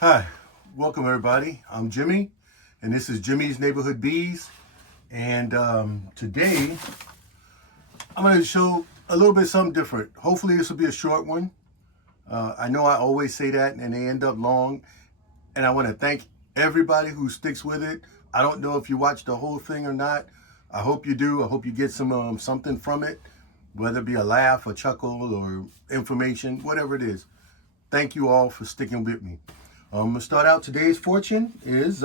Hi, welcome everybody. I'm Jimmy, and this is Jimmy's Neighborhood Bees. And today, I'm going to show a little bit something different. Hopefully this will be a short one. I know I always say that, and they end up long. And I want to thank everybody who sticks with it. I don't know if you watch the whole thing or not. I hope you do. I hope you get some something from it, whether it be a laugh, a chuckle, or information, whatever it is. Thank you all for sticking with me. I'm going to start out. Today's fortune is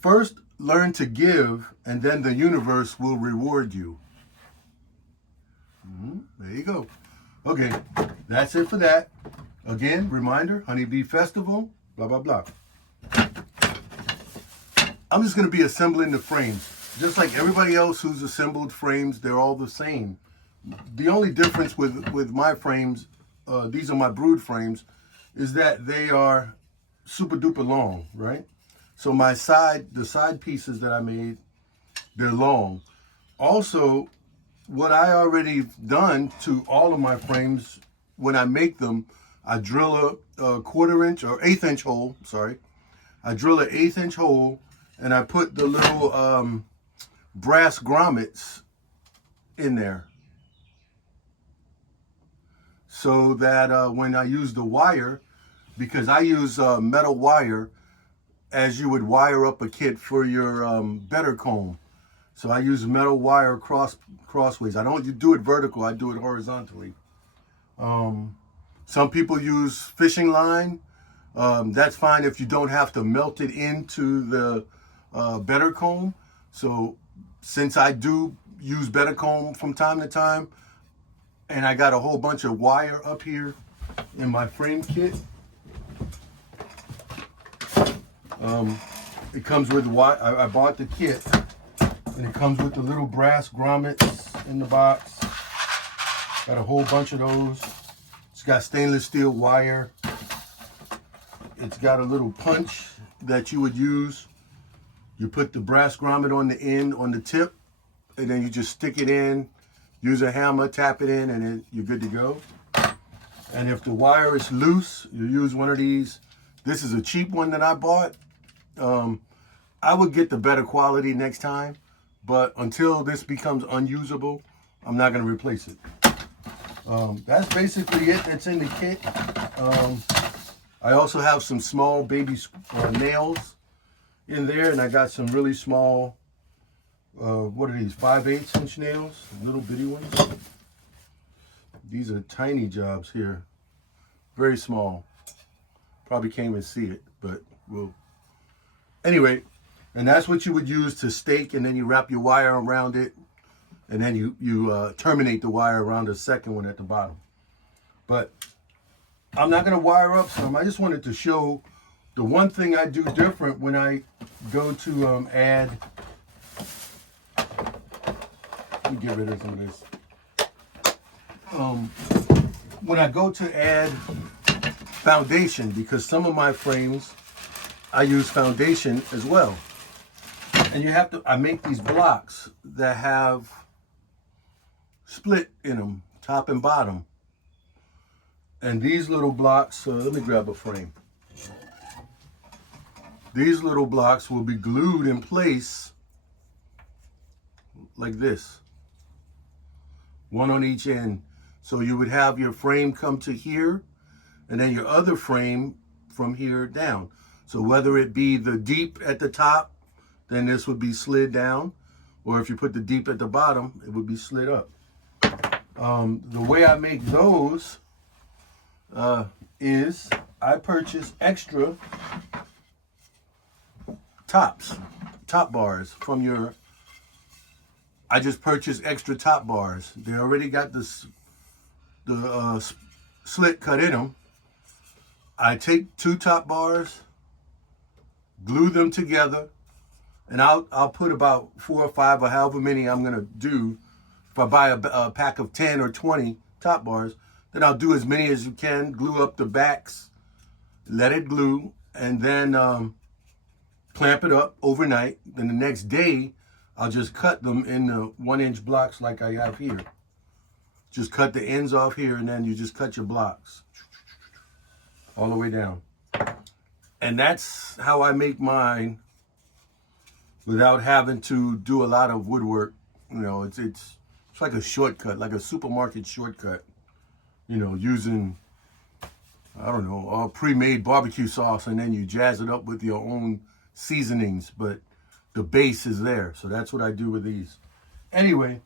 first learn to give, and then the universe will reward you. There you go. Okay, that's it for that. Again, reminder, Honeybee Festival, blah, blah, blah. I'm just going to be assembling the frames. Just like everybody else who's assembled frames, they're all the same. The only difference with my frames, these are my brood frames, is that they are super duper long, right? So the side pieces that I made, they're long. Also, what I already done to all of my frames, when I make them, I drill a 1/4 inch or 1/8 inch hole, sorry. I drill an 1/8 inch hole, and I put the little brass grommets in there, so that when I use the wire, because I use metal wire as you would wire up a kit for your better comb. So I use metal wire crossways. I don't do it vertical, I do it horizontally. Some people use fishing line. That's fine if you don't have to melt it into the better comb. So since I do use better comb from time to time, and I got a whole bunch of wire up here in my frame kit, it comes with wire. I bought the kit, and it comes with the little brass grommets in the box. Got a whole bunch of those. It's got stainless steel wire. It's got a little punch that you would use. You put the brass grommet on the end, on the tip, and then you just stick it in, use a hammer, tap it in, and then you're good to go. And if the wire is loose, you use one of these. This is a cheap one that I bought. I would get the better quality next time, but until this becomes unusable, I'm not going to replace it. That's basically it that's in the kit. I also have some small baby nails in there, and I got some really small, what are these, 5/8 inch nails, little bitty ones. These are tiny jobs here, very small. Probably can't even see it, but we'll. Anyway, and that's what you would use to stake, and then you wrap your wire around it, and then you terminate the wire around the second one at the bottom. But I'm not going to wire up some. I just wanted to show the one thing I do different when I go to add. Let me get rid of some of this. When I go to add foundation, because some of my frames I use foundation as well, and I make these blocks that have split in them, top and bottom. And these little blocks, let me grab a frame. These little blocks will be glued in place like this, one on each end. So you would have your frame come to here, and then your other frame from here down. So whether it be the deep at the top, then this would be slid down, or if you put the deep at the bottom, it would be slid up. The way I make those is I purchase extra top bars from your. I just purchase extra top bars. They already got the slit cut in them. I take 2 top bars, glue them together, and I'll put about 4 or 5 or however many I'm gonna do. If I buy a pack of 10 or 20 top bars, then I'll do as many as you can, glue up the backs, let it glue, and then clamp it up overnight. Then the next day, I'll just cut them in the 1-inch blocks like I have here. Just cut the ends off here, and then you just cut your blocks all the way down. And that's how I make mine without having to do a lot of woodwork. You know, it's like a shortcut, like a supermarket shortcut. You know, using, I don't know, a pre-made barbecue sauce, and then you jazz it up with your own seasonings, but the base is there. So that's what I do with these. Anyway,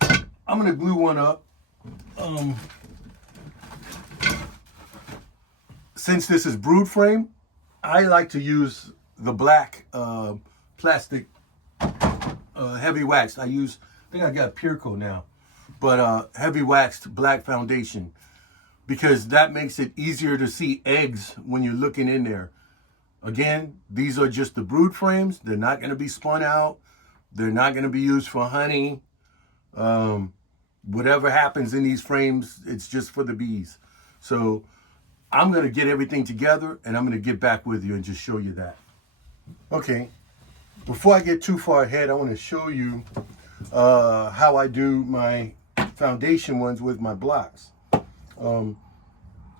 I'm gonna glue one up. Since this is brood frame, I like to use the black plastic heavy wax. I think I got Pureco now, but heavy waxed black foundation, because that makes it easier to see eggs when you're looking in there. Again, these are just the brood frames. They're not going to be spun out. They're not going to be used for honey. Whatever happens in these frames, it's just for the bees. So I'm going to get everything together, and I'm going to get back with you and just show you that. Okay, before I get too far ahead, I want to show you how I do my foundation ones with my blocks.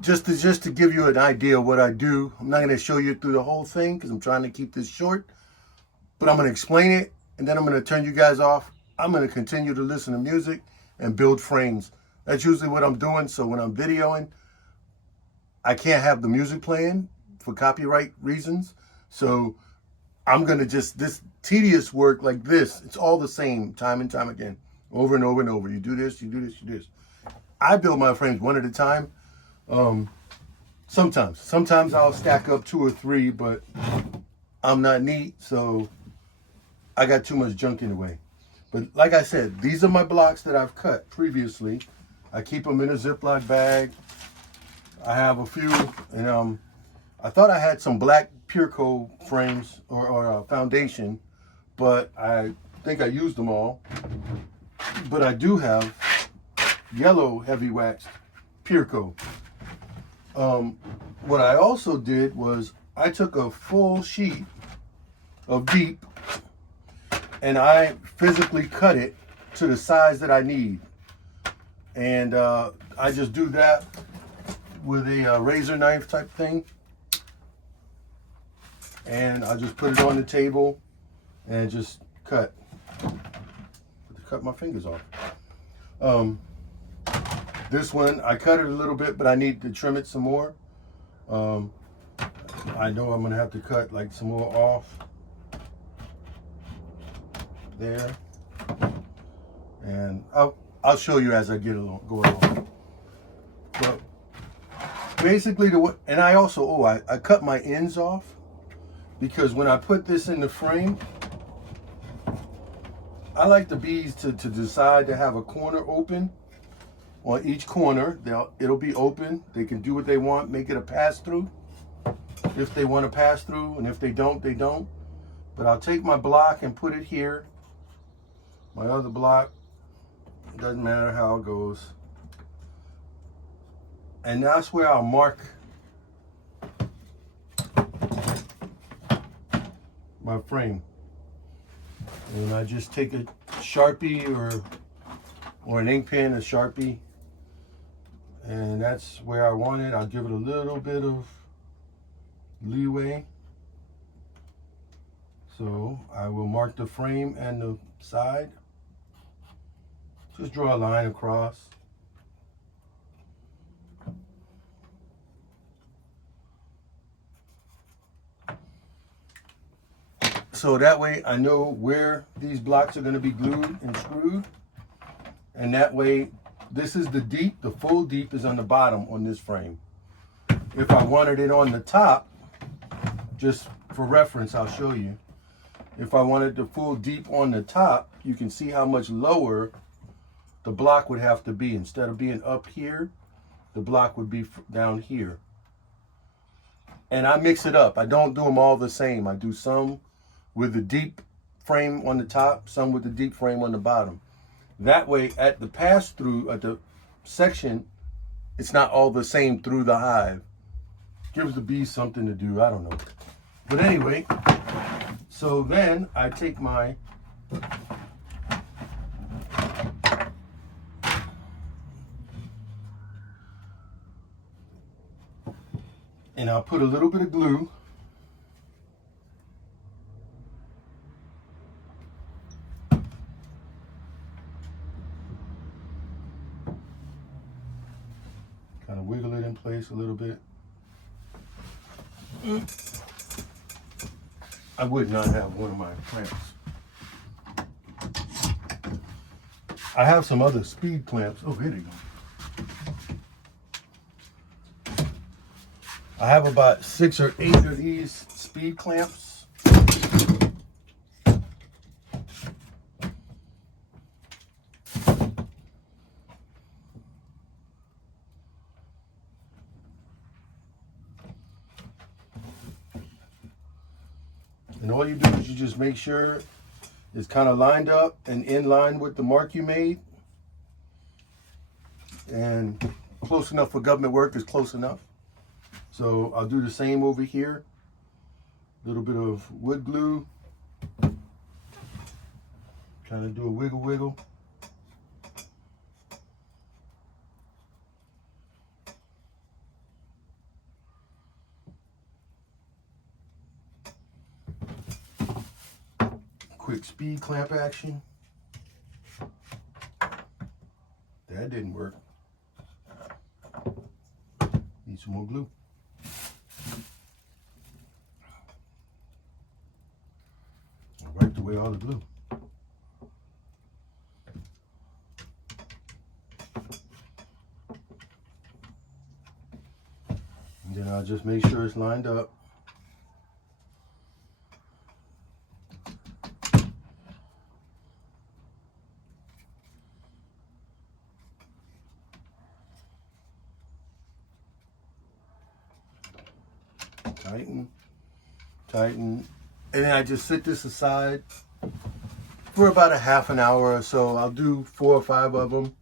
Just to give you an idea of what I do. I'm not going to show you through the whole thing because I'm trying to keep this short, but I'm going to explain it, and then I'm going to turn you guys off. I'm going to continue to listen to music and build frames. That's usually what I'm doing. So when I'm videoing, I can't have the music playing for copyright reasons. So I'm going to this tedious work like this, it's all the same time and time again, over and over and over. You do this, you do this, you do this. I build my frames one at a time. Sometimes I'll stack up 2 or 3, but I'm not neat, so I got too much junk in the way. But like I said, these are my blocks that I've cut previously. I keep them in a Ziploc bag. I have a few, and I thought I had some black Pureco frames or foundation, but I think I used them all. But I do have yellow heavy waxed Pureco. What I also did was I took a full sheet of deep and I physically cut it to the size that I need. And I just do that with a razor knife type thing. And I just put it on the table and just cut my fingers off. This one, I cut it a little bit, but I need to trim it some more. I know I'm gonna have to cut like some more off there. And I'll show you as I go along. But basically and I also, I cut my ends off, because when I put this in the frame, I like the bees to decide to have a corner open. On each corner, it'll be open. They can do what they want, make it a pass-through if they want to pass through, and if they don't, they don't. But I'll take my block and put it here. My other block, doesn't matter how it goes. And that's where I'll mark my frame. And I just take a Sharpie or an ink pen, a Sharpie, and that's where I want it. I'll give it a little bit of leeway. So I will mark the frame and the side. Just draw a line across. So that way I know where these blocks are going to be glued and screwed. And that way, this is the deep, the full deep is on the bottom on this frame. If I wanted it on the top, just for reference, I'll show you. If I wanted the full deep on the top, you can see how much lower the block would have to be. Instead of being up here, the block would be down here. And I mix it up. I don't do them all the same. I do some with the deep frame on the top, some with the deep frame on the bottom. That way, at the pass-through, at the section, it's not all the same through the hive. Gives the bees something to do, I don't know. But anyway, so then I take my and I'll put a little bit of glue Kind of wiggle it in place a little bit. I would not have one of my clamps. I have some other speed clamps. Oh, here they go. I have about 6 or 8 of these speed clamps. And all you do is you just make sure it's kind of lined up and in line with the mark you made. And close enough for government work is close enough. So I'll do the same over here. A little bit of wood glue. Kind of do a wiggle wiggle. Quick speed clamp action. That didn't work. Need some more glue. I wiped away all the glue. And then I'll just make sure it's lined up. Tighten, and then I just sit this aside for about a half an hour or so. I'll do 4 or 5 of them,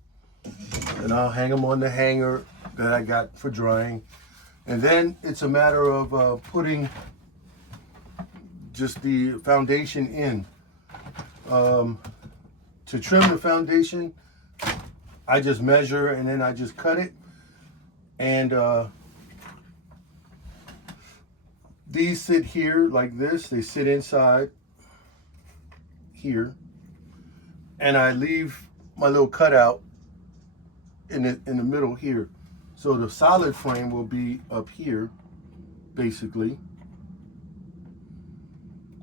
and I'll hang them on the hanger that I got for drying. And then it's a matter of putting just the foundation in. To trim the foundation, I just measure and then I just cut it. And these sit here like this. They sit inside here. And I leave my little cutout in the middle here. So the solid frame will be up here, basically.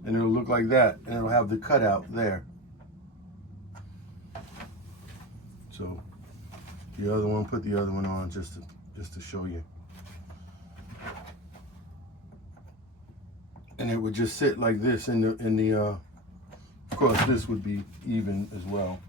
And it'll look like that. And it'll have the cutout there. So the other one, put the other one on just to show you. And it would just sit like this in the of course this would be even as well.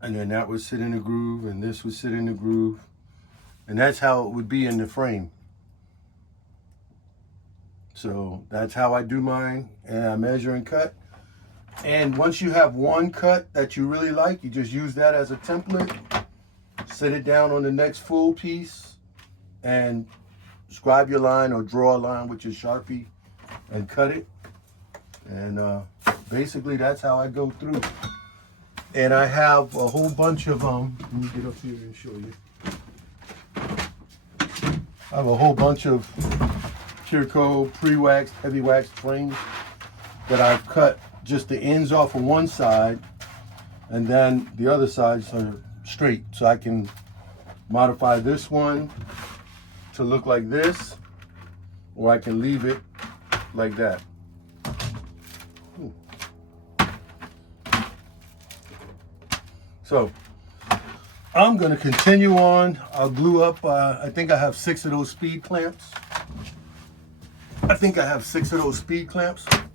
And then that would sit in the groove, and this would sit in the groove. And that's how it would be in the frame. So that's how I do mine, and I measure and cut. And once you have one cut that you really like, you just use that as a template, sit it down on the next full piece, and scribe your line or draw a line with your Sharpie and cut it. And basically that's how I go through. And I have a whole bunch of let me get up here and show you. I have a whole bunch of Curacoat pre-waxed, heavy waxed frames that I've cut just the ends off of one side, and then the other sides are straight. So I can modify this one to look like this, or I can leave it like that. So I'm going to continue on. I'll glue up, I think I have 6 of those speed clamps.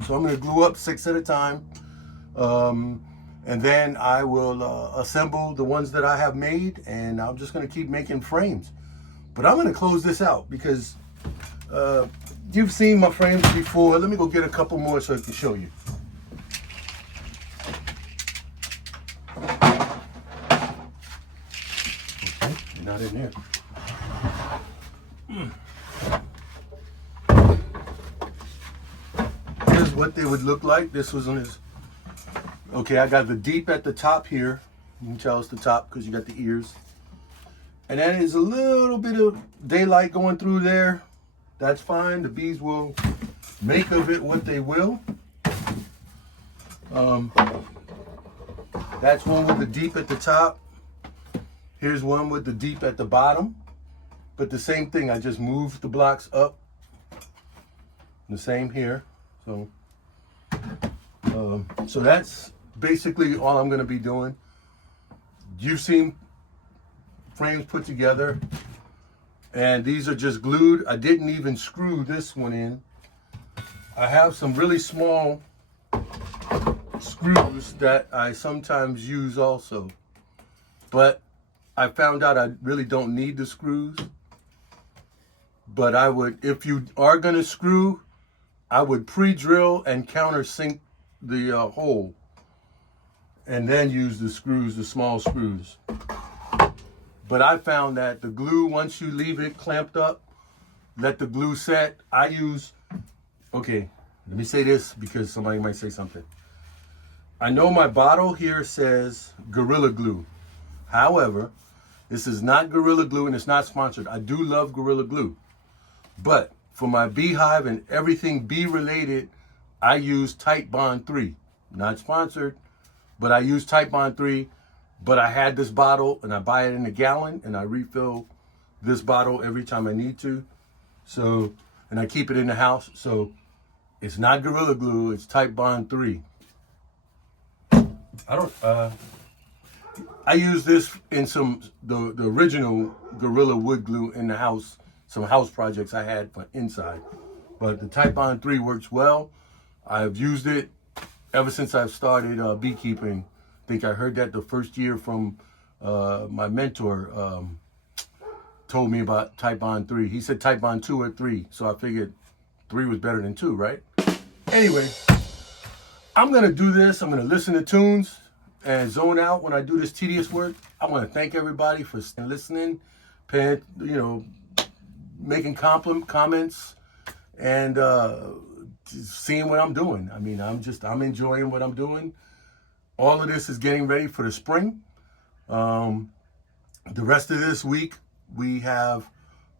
So I'm going to glue up 6 at a time. And then I will assemble the ones that I have made, and I'm just going to keep making frames. But I'm going to close this out because you've seen my frames before. Let me go get a couple more so I can show you. Not in there. Here's what they would look like. This was on his. Okay, I got the deep at the top here. You can tell it's the top because you got the ears. And then there's a little bit of daylight going through there. That's fine. The bees will make of it what they will. That's one with the deep at the top. Here's one with the deep at the bottom. But the same thing, I just moved the blocks up. The same here. So that's basically all I'm going to be doing. You've seen frames put together, and these are just glued. I didn't even screw this one in. I have some really small screws that I sometimes use also, but I found out I really don't need the screws. But I would, if you are going to screw, I would pre-drill and countersink the hole, and then use the screws, the small screws. But I found that the glue, once you leave it clamped up, let the glue set. I use, okay, let me say this because somebody might say something. I know my bottle here says Gorilla Glue. However, this is not Gorilla Glue and it's not sponsored. I do love Gorilla Glue. But for my beehive and everything bee related, I use Tight Bond 3. Not sponsored, but I use Tight Bond 3. But I had this bottle and I buy it in a gallon and I refill this bottle every time I need to. So, and I keep it in the house. So it's not Gorilla Glue, it's Tight Bond 3. I use this in the original Gorilla Wood Glue in the house, some house projects I had for inside. But the Tight Bond 3 works well. I've used it ever since I've started beekeeping. I think I heard that the first year from my mentor told me about Tight Bond 3. He said Tight Bond 2 or 3, so I figured 3 was better than 2, right? Anyway, I'm gonna do this. I'm gonna listen to tunes and zone out when I do this tedious work. I want to thank everybody for listening, paying, making comments, and seeing what I'm doing. I mean, I'm enjoying what I'm doing. All of this is getting ready for the spring. The rest of this week, we have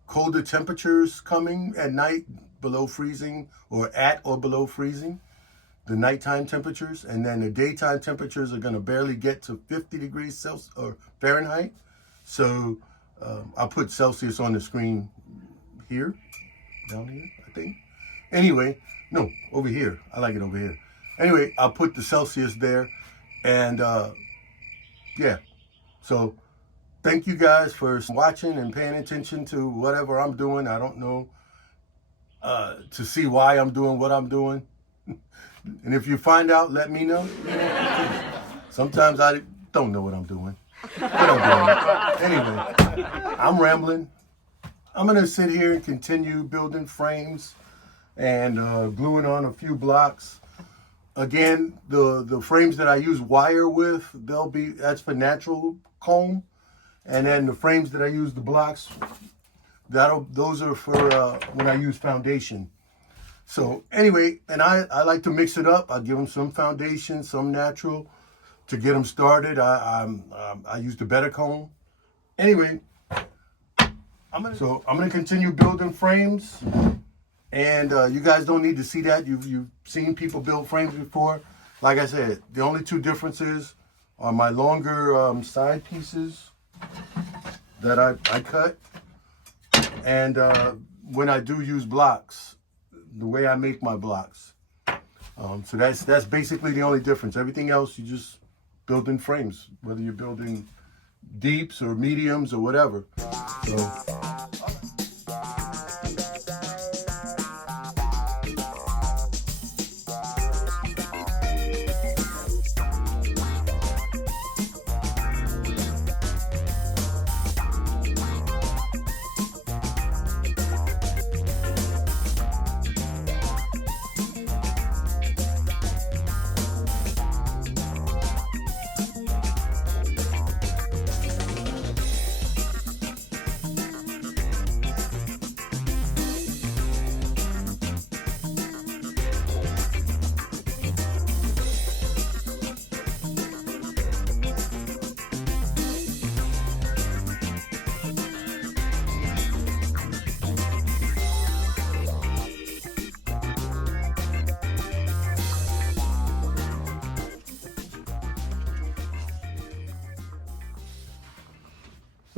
colder temperatures coming at night, below freezing or at or below freezing, the nighttime temperatures. And then the daytime temperatures are going to barely get to 50 degrees Celsius or Fahrenheit. So I'll put Celsius on the screen here, down here, I think. Anyway, no, over here. I like it over here. Anyway, I'll put the Celsius there. And yeah, so thank you guys for watching and paying attention to whatever I'm doing. I don't know, to see why I'm doing what I'm doing. And if you find out, let me know. Sometimes I don't know what I'm doing. But I'm doing it. Anyway, I'm rambling. I'm going to sit here and continue building frames and gluing on a few blocks. Again, the frames that I use wire with, that's for natural comb. And then the frames that I use the blocks, those are for when I use foundation. So anyway, and I like to mix it up. I give them some foundation, some natural to get them started. I use the better comb. Anyway, I'm gonna continue building frames. And you guys don't need to see that. You've seen people build frames before. Like I said, the only two differences are my longer side pieces that I cut. And when I do use blocks, the way I make my blocks. So that's basically the only difference. Everything else, you just build in frames, whether you're building deeps or mediums or whatever. So.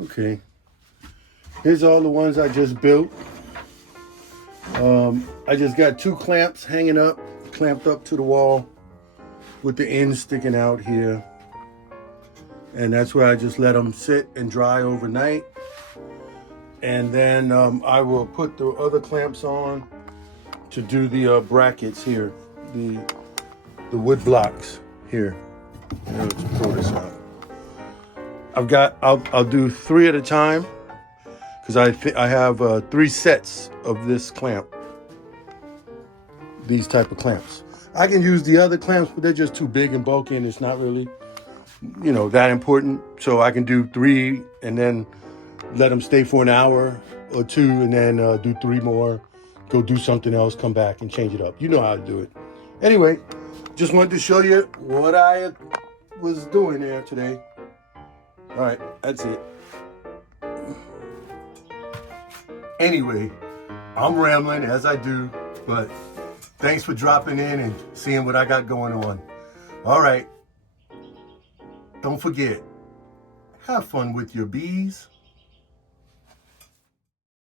Okay. Here's all the ones I just built. I just got 2 clamps hanging up, clamped up to the wall with the ends sticking out here. And that's where I just let them sit and dry overnight. And then I will put the other clamps on to do the brackets here, the wood blocks here. Let's pull this out. I'll do 3 at a time because I have 3 sets of this clamp. These type of clamps. I can use the other clamps, but they're just too big and bulky, and it's not really, that important. So I can do 3 and then let them stay for an hour or 2, and then do 3 more. Go do something else, come back and change it up. You know how to do it. Anyway, just wanted to show you what I was doing there today. All right, that's it. Anyway, I'm rambling as I do, but thanks for dropping in and seeing what I got going on. All right. Don't forget, have fun with your bees.